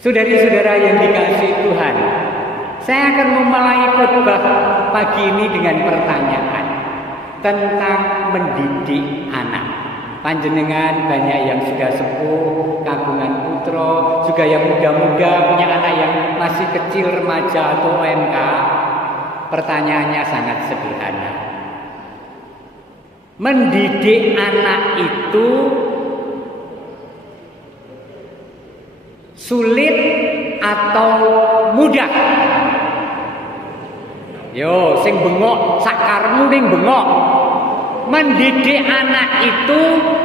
Saudari-saudara yang dikasihi Tuhan, saya akan memulai khotbah pagi ini dengan pertanyaan tentang mendidik anak. Panjenengan banyak yang sudah sepuh, kagungan putra, juga yang muda-muda, punya anak yang masih kecil, remaja atau OMK. Pertanyaannya sangat sederhana. Mendidik anak itu sulit atau mudah? Yo, sing bengok sakarmu ning bengok. Mendidik anak itu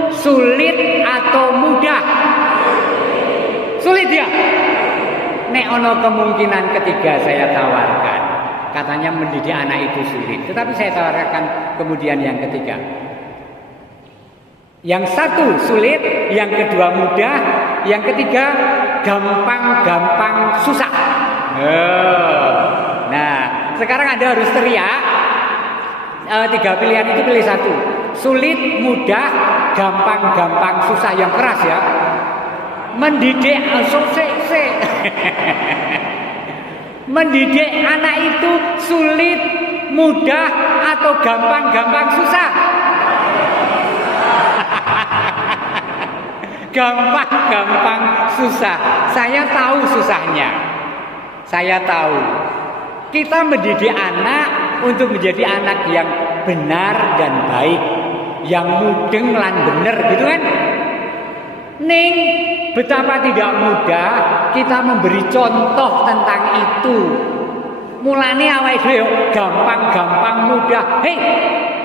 sulit atau mudah? Sulit ya? Nek ono kemungkinan ketiga saya tawarkan. Katanya mendidik anak itu sulit. Tetapi saya tawarkan kemudian yang ketiga. Yang satu sulit, yang kedua mudah, yang ketiga gampang-gampang susah. Nah, sekarang Anda harus teriak. Tiga pilihan itu pilih satu. Sulit, mudah, gampang-gampang susah. Yang keras ya. Mendidik mendidik anak itu sulit, mudah, atau gampang-gampang susah? Gampang-gampang susah. Saya tahu susahnya. Saya tahu. Kita mendidik anak untuk menjadi anak yang benar dan baik, yang mudeng lan bener gitu kan. Ning betapa tidak mudah kita memberi contoh tentang itu. Mulane awake dhewe gampang-gampang mudah. Hei,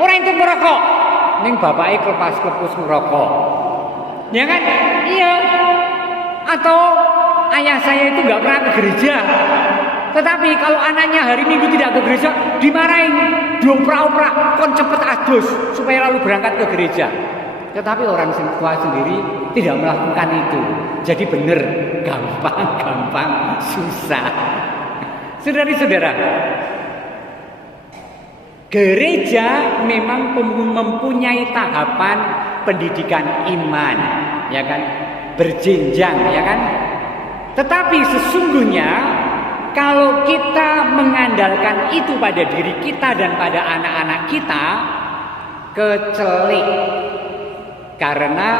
ora entuk merokok. Ning bapake klepas-klepus merokok. Ya kan? Iya. Atau ayah saya itu nggak pernah ke gereja. Tetapi kalau anaknya hari Minggu tidak ke gereja, dimarahin, dioprak-oprak, kon cepet adus supaya lalu berangkat ke gereja. Tetapi orang tua sendiri tidak melakukan itu. Jadi benar, gampang-gampang susah. Saudari-saudara, gereja memang mempunyai tahapan pendidikan iman, ya kan? Berjenjang, ya kan? Tetapi sesungguhnya kalau kita mengandalkan itu pada diri kita dan pada anak-anak kita, kecelik. Karena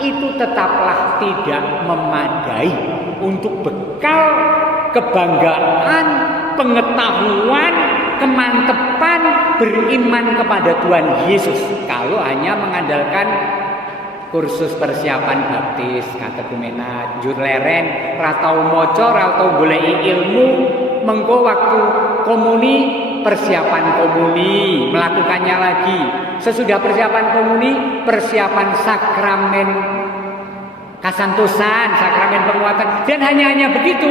itu tetaplah tidak memadai untuk bekal kebanggaan, pengetahuan, kemantepan beriman kepada Tuhan Yesus. Kalau hanya mengandalkan kursus persiapan baptis, katekumena, jur leren, ratau moco, ratau goleki ilmu, mengko waktu komuni, persiapan komuni, melakukannya lagi. Sesudah persiapan komuni, persiapan sakramen kasantosan, sakramen penguatan, dan hanya begitu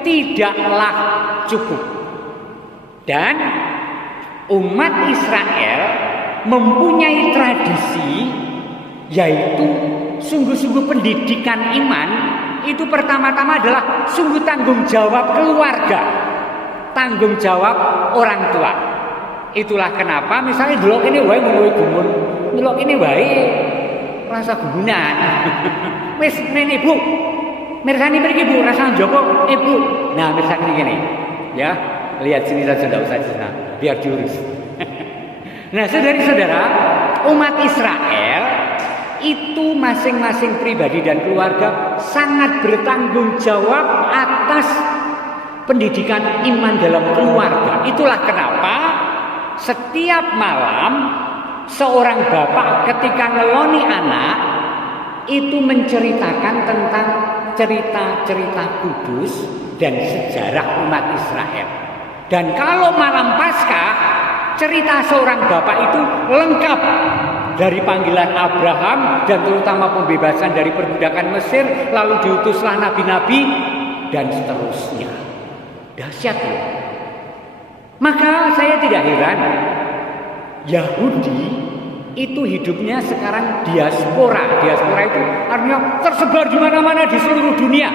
tidaklah cukup. Dan umat Israel mempunyai tradisi, yaitu sungguh-sungguh pendidikan iman itu pertama-tama adalah sungguh tanggung jawab keluarga, tanggung jawab orang tua. Itulah kenapa misalnya delok ini wae ngono gumun, delok ini wae rasa gumunan. Wis nene Bu, mirsani mriki Bu, rasa njopo Ibu. Nah, mirsani gini. Ya, lihat sini saja enggak usah di sana, biar diurus. Nah, saudari-saudara, umat Israel itu masing-masing pribadi dan keluarga sangat bertanggung jawab atas pendidikan iman dalam keluarga. Itulah kenapa setiap malam seorang bapak ketika ngeloni anak itu menceritakan tentang cerita-cerita kudus dan sejarah umat Israel. Dan kalau malam Paskah, cerita seorang bapak itu lengkap. Dari panggilan Abraham dan terutama pembebasan dari perbudakan Mesir, lalu diutuslah nabi-nabi dan seterusnya. Dahsyat loh. Maka saya tidak heran Yahudi itu hidupnya sekarang diaspora. Diaspora itu artinya tersebar di mana-mana di seluruh dunia.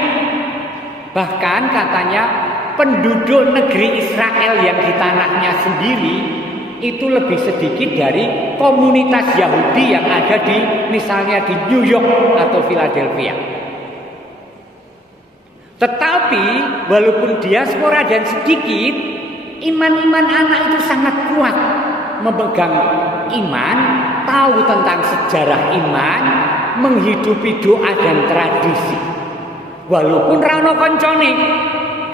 Bahkan katanya penduduk negeri Israel yang di tanahnya sendiri itu lebih sedikit dari komunitas Yahudi yang ada di misalnya di New York atau Philadelphia. Tetapi walaupun diaspora dan sedikit, iman-iman anak itu sangat kuat. Memegang iman, tahu tentang sejarah iman, menghidupi doa dan tradisi. Walaupun rano koncone,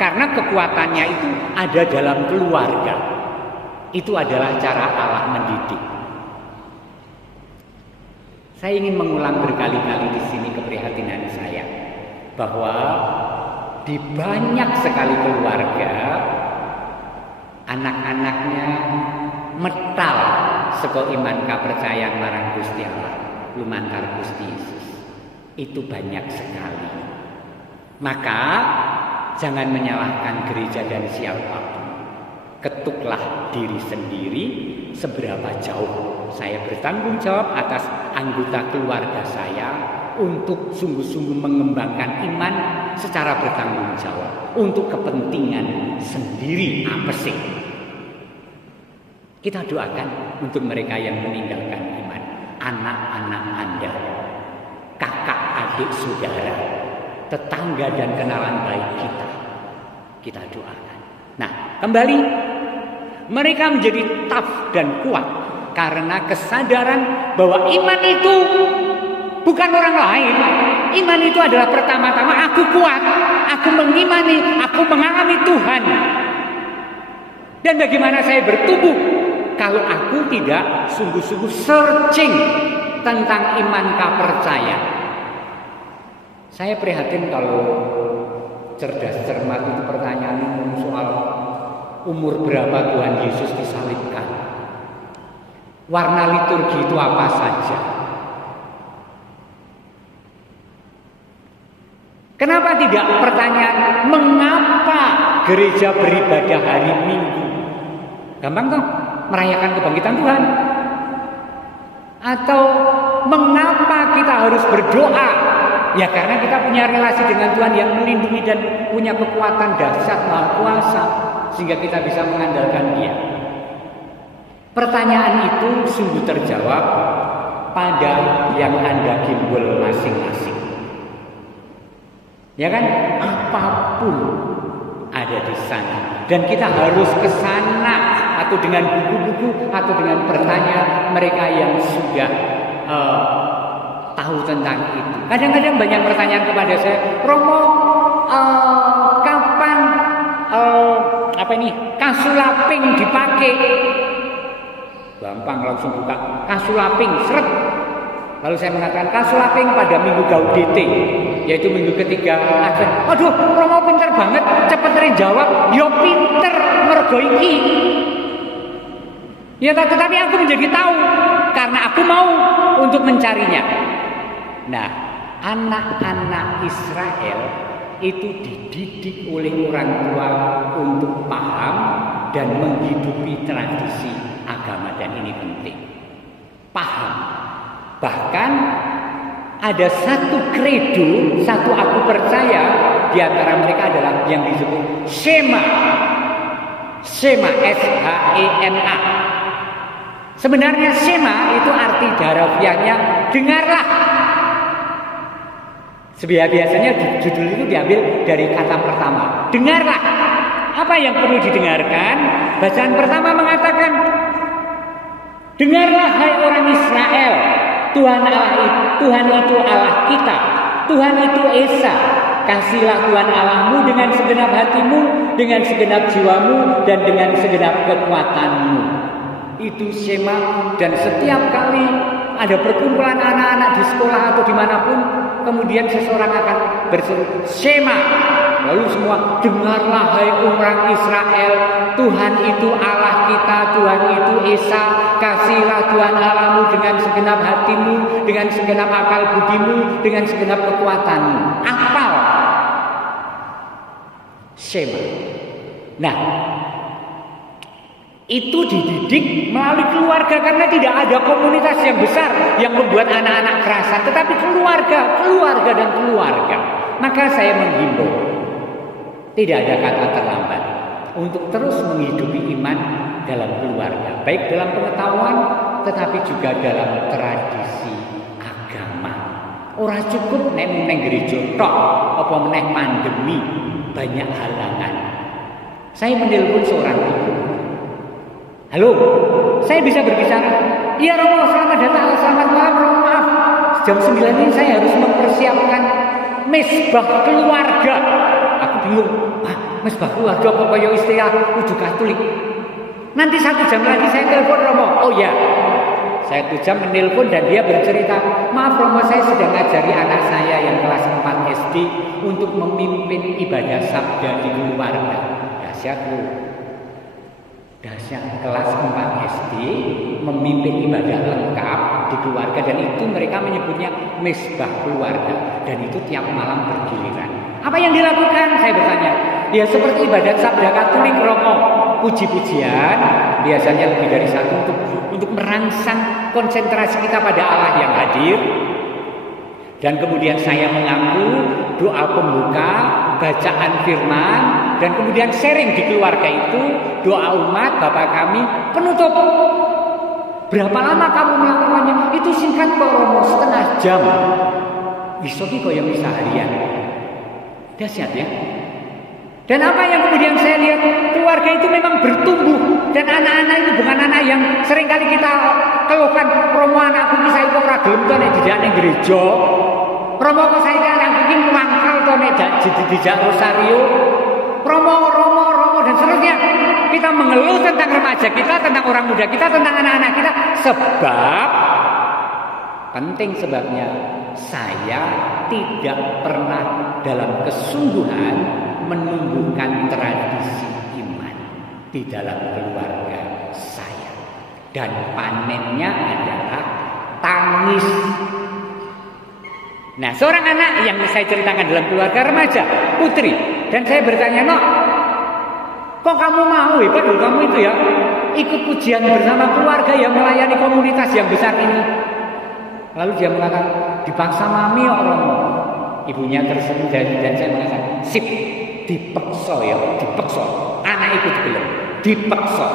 karena kekuatannya itu ada dalam keluarga. Itu adalah cara Allah mendidik. Saya ingin mengulang berkali-kali di sini keprihatinan saya bahwa di banyak sekali keluarga anak-anaknya metal saka iman kapercayaan marang Gusti Allah lumantar Gusti Yesus. Itu banyak sekali. Maka jangan menyalahkan gereja dan siapapun. Ketuklah diri sendiri seberapa jauh saya bertanggung jawab atas anggota keluarga saya untuk sungguh-sungguh mengembangkan iman secara bertanggung jawab untuk kepentingan sendiri apa sih? Kita doakan untuk mereka yang meninggalkan iman, anak-anak Anda, kakak adik saudara, tetangga dan kenalan baik kita. Kita doakan. Nah, kembali mereka menjadi tough dan kuat karena kesadaran bahwa iman itu bukan orang lain. Iman itu adalah pertama-tama aku kuat, aku mengimani, aku mengalami Tuhan. Dan bagaimana saya bertumbuh kalau aku tidak sungguh-sungguh searching tentang iman kepercayaan. Saya prihatin kalau cerdas cermat itu pertanyaan soal umur berapa Tuhan Yesus disalibkan. Warna liturgi itu apa saja? Kenapa tidak pertanyaan mengapa gereja beribadah hari Minggu? Gampang toh, merayakan kebangkitan Tuhan. Atau mengapa kita harus berdoa? Ya karena kita punya relasi dengan Tuhan yang melindungi dan punya kekuatan dahsyat Maha Kuasa sehingga kita bisa mengandalkan Dia. Pertanyaan itu sungguh terjawab pada yang Anda gimbal masing-masing. Ya kan? Apapun ada di sana dan kita harus ke sana atau dengan buku-buku atau dengan pertanyaan mereka yang sudah tahu tentang itu. Kadang-kadang banyak pertanyaan kepada saya, Romo, kapan kasulaping dipakai? Gampang langsung buka kasulaping, seret. Lalu saya mengatakan kasulaping pada minggu Gaudete, yaitu minggu ketiga Advent. Aduh, Romo pinter banget, cepet jawab. Yo pinter mergo iki. Ya tetapi aku menjadi tahu karena aku mau untuk mencarinya. Nah, anak-anak Israel itu dididik oleh orang tua untuk paham dan menghidupi tradisi agama, dan ini penting. Paham. Bahkan ada satu kredo, satu aku percaya di antara mereka adalah yang disebut Shema. Shema, S-H-E-M-A. Sebenarnya Shema itu arti harafiahnya dengarlah. Biasanya judul itu diambil dari kata pertama, dengarlah. Apa yang perlu didengarkan? Bacaan pertama mengatakan, dengarlah hai orang Israel, Tuhan itu Allah kita, Tuhan itu Esa. Kasihlah Tuhan Allahmu dengan segenap hatimu, dengan segenap jiwamu, dan dengan segenap kekuatanmu. Itu Shema. Dan setiap kali ada perkumpulan anak-anak di sekolah atau dimanapun, kemudian seseorang akan berseru Shema. Lalu semua dengarlah hai orang Israel, Tuhan itu Allah kita, Tuhan itu Esa. Kasihlah Tuhan Allahmu dengan segenap hatimu, dengan segenap akal budimu, dengan segenap kekuatanmu. Apal Shema. Nah, itu dididik melalui keluarga karena tidak ada komunitas yang besar yang membuat anak-anak kerasan, tetapi keluarga dan keluarga. Maka saya menghimbau, tidak ada kata terlambat untuk terus menghidupi iman dalam keluarga, baik dalam pengetahuan tetapi juga dalam tradisi agama. Ora cukup nek neng gereja tok, apa meneh pandemi, banyak halangan. Saya menelpon seorang ibu. Halo, saya bisa berbicara? Iya Romo, selamat datang, selamat malam Romo, maaf. Jam 9 ini saya harus mempersiapkan mesbah keluarga. Aku bingung, mesbah keluarga apa kaya istilah kudu Katolik. Nanti 1 jam lagi saya telepon Romo. Oh ya, saya 1 jam menelpon dan dia bercerita, maaf Romo, saya sedang ngajari anak saya yang kelas 4 SD untuk memimpin ibadah sabda di keluarga. Dahsyat loh. Dahsyat, kelas 4 SD memimpin ibadah lengkap di keluarga, dan itu mereka menyebutnya mesbah keluarga, dan itu tiap malam bergiliran. Apa yang dilakukan? Saya bertanya. Ya seperti ibadat sabda Katolik Romo, puji-pujian biasanya lebih dari 1 untuk merangsang konsentrasi kita pada Allah yang hadir. Dan kemudian saya mengaku doa pembuka, bacaan firman, dan kemudian sharing di keluarga itu doa umat Bapa kami, penutup. Berapa lama kamu melakukannya? Itu singkat kok Romo, setengah jam. Bisa kaya bisa harian. Dahsyat ya. Dan apa yang kemudian saya lihat, keluarga itu memang bertumbuh, dan anak-anak itu bukan anak yang seringkali kita keluhkan, Romo anakku bisa itu ora gelem to nek dijak ning gereja. Romo kok saiki anakku iki mangkal to nek dijak rosario. Romo dan seterusnya. Kita mengeluh tentang remaja kita, tentang orang muda kita, tentang anak-anak kita, sebab penting sebabnya saya tidak pernah dalam kesungguhan menumbuhkan tradisi iman di dalam keluarga saya, dan panennya adalah tangis. Nah, seorang anak yang saya ceritakan dalam keluarga remaja, putri, dan saya bertanya, "Nok, kok kamu mau hebat loh kamu itu ya, ikut pujian bersama keluarga yang melayani komunitas yang besar ini?" Lalu dia mengatakan, "Dipaksa mami kok Romo." Ibunya tersenyum dan saya mengatakan, "Sip, dipaksa ya, dipaksa. Anak ikut gelem, dipaksa."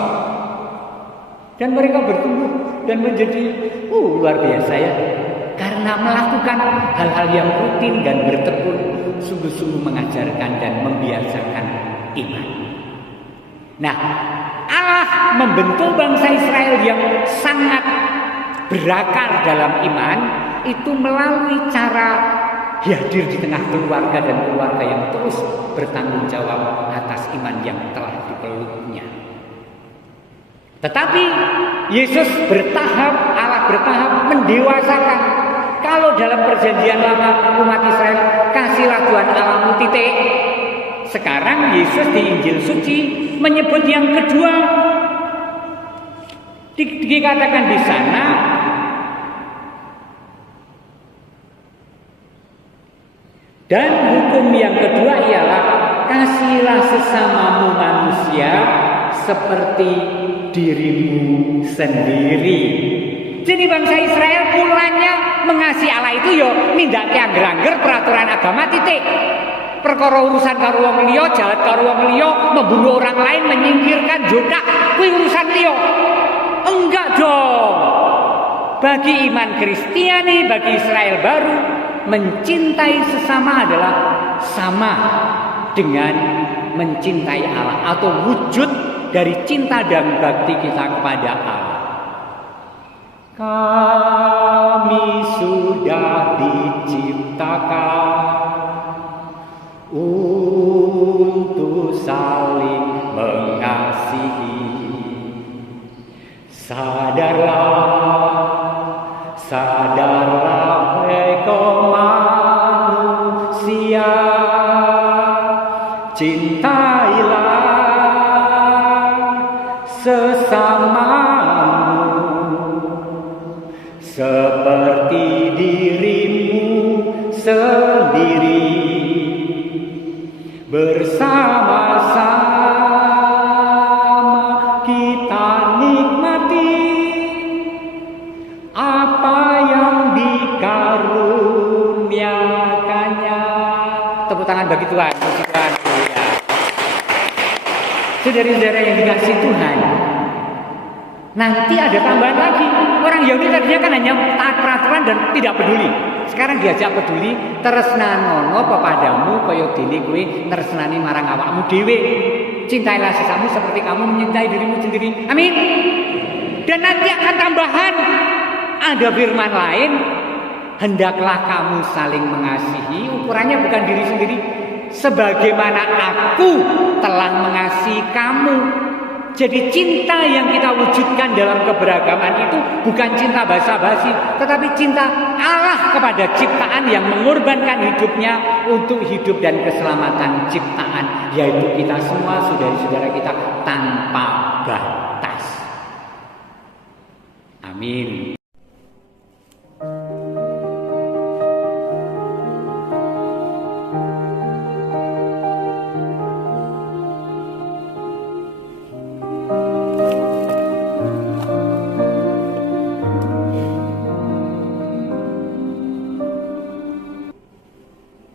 Dan mereka bertumbuh dan menjadi luar biasa ya. Karena melakukan hal-hal yang rutin dan bertekun, sungguh-sungguh mengajarkan dan membiasakan iman. Nah, Allah membentuk bangsa Israel yang sangat berakar dalam iman itu melalui cara hadir di tengah keluarga, dan keluarga yang terus bertanggung jawab atas iman yang telah dipeluknya. Tetapi Yesus bertahap, Allah bertahap mendewasakan. Kalau dalam perjanjian lama umat Israel, kasihlah Tuhan Allahmu titik. Sekarang Yesus di Injil suci menyebut yang kedua. Dikatakan di sana, dan hukum yang kedua ialah kasihilah sesamamu manusia seperti dirimu sendiri. Jadi bangsa Israel mulanya mengasihi Allah itu yo nindake angger-angger peraturan agama titik. Perkara urusan karo wong liya, jahat karo wong liya, membunuh orang lain, menyingkirkan juga, kuwi urusan liya. Enggak dong. Bagi iman Kristiani, bagi Israel baru, mencintai sesama adalah sama dengan mencintai Allah, atau wujud dari cinta dan bakti kita kepada Allah. Kami sudah diciptakan untuk saling mengasihi. Sadarlah engkau manusia, cintailah sesamamu seperti dirimu sendiri. Bersama-sama kita nikmati apa yang dikaruniakannya. Tepuk tangan bagi Tuhan, puji Tuhan. Ya. Saudara-saudara yang dikasihi Tuhan, nanti ada tambahan lagi. Orang Yahudi tadinya kan hanya taat peraturan dan tidak peduli. Sekarang diajak peduli, tresnanono pepadamu kaya dene kowe tresnani marang awakmu dhewe. Cintailah sesamamu seperti kamu mencintai dirimu sendiri. Amin. Dan nanti akan tambahan, ada firman lain, hendaklah kamu saling mengasihi. Ukurannya bukan diri sendiri, sebagaimana aku telah mengasihi kamu. Jadi cinta yang kita wujudkan dalam keberagaman itu bukan cinta basa-basi, tetapi cinta Allah kepada ciptaan yang mengorbankan hidupnya untuk hidup dan keselamatan ciptaan, yaitu kita semua, saudara-saudara kita, tanpa batas. Amin.